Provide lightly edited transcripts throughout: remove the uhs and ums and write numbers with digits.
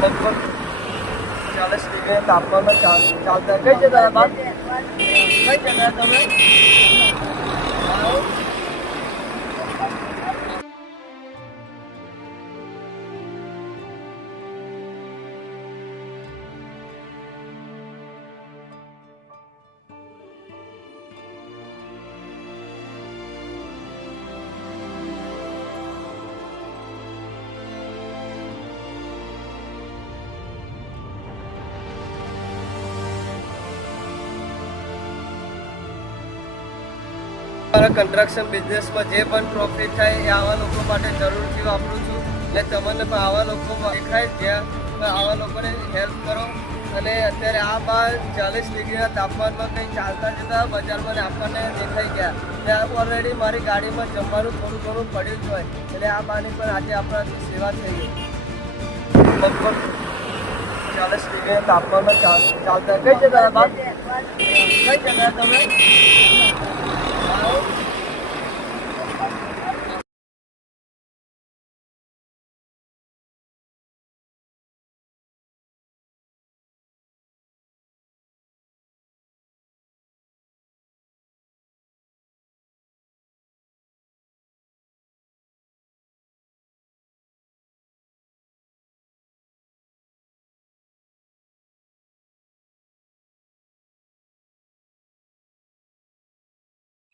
લગભગ 40 ડિગ્રી તાપમાનમાં ચાલતા કઈ જગ્યાએ બાદ કઈ જગ્યાએ તમે મારા કન્સ્ટ્રક્શન બિઝનેસમાં જે પણ પ્રોફિટ થાય એ આવા લોકો માટે જરૂરથી વાપરું છું. એટલે તમને પણ આવા લોકો દેખાય જ્યાં આવા લોકોને હેલ્પ કરો. અને અત્યારે આ બાર 40 ડિગ્રીના તાપમાનમાં કંઈ ચાલતા જતા બજારમાં આપણને દેખાઈ ગયા. ત્યાં ઓલરેડી મારી ગાડીમાં જમવાનું થોડું ઘણું પડ્યું જ હોય. એટલે આ બારની પણ આજે આપણાથી સેવા થઈ ગઈ. લગભગ 40 ડિગ્રીના તાપમાનમાં ચાલતા કઈ જગ્યાએ બાદ કઈ જગ્યાએ તમે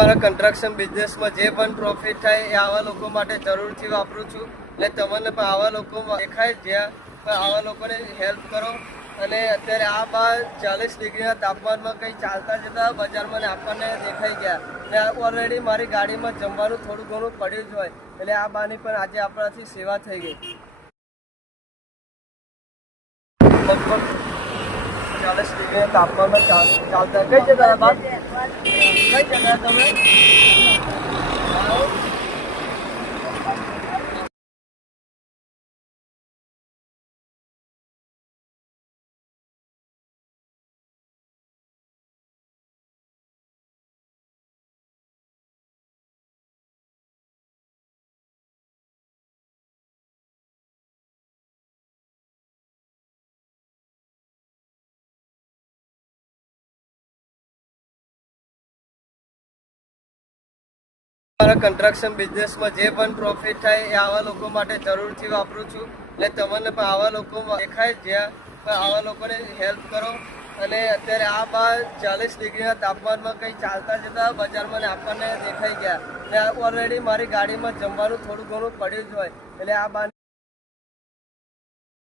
મારા કન્સ્ટ્રક્શન બિઝનેસમાં જે પણ પ્રોફિટ થાય એ આવા લોકો માટે જરૂરથી વાપરું છું. એટલે તમને પણ આવા લોકો દેખાય જ્યાં આવા લોકોને હેલ્પ કરો. અને અત્યારે આ બાર 40 ડિગ્રીના તાપમાનમાં કંઈ ચાલતા જતા બજારમાં આપણને દેખાઈ ગયા. ત્યાં ઓલરેડી મારી ગાડીમાં જમવાનું થોડું ઘણું પડ્યું જ હોય. એટલે આ બારની પણ આજે આપણાથી સેવા થઈ ગઈ. લગભગ 40 ડિગ્રીના તાપમાનમાં ચાલતા કઈ જગ્યાએ બાદ કઈ જગ્યાએ તમે મારા કન્સ્ટ્રક્શન બિઝનેસમાં જે પણ પ્રોફિટ થાય એ આવા લોકો માટે જરૂરથી વાપરું છું. એટલે તમને પણ આવા લોકો દેખાય જ્યાં આવા લોકોને હેલ્પ કરો. અને અત્યારે આ બાર 40 ડિગ્રીના તાપમાનમાં કંઈ ચાલતા જતા બજારમાં આપણને દેખાઈ ગયા. ત્યાં ઓલરેડી મારી ગાડીમાં જમવાનું થોડું ઘણું પડ્યું જ હોય. એટલે આ બાર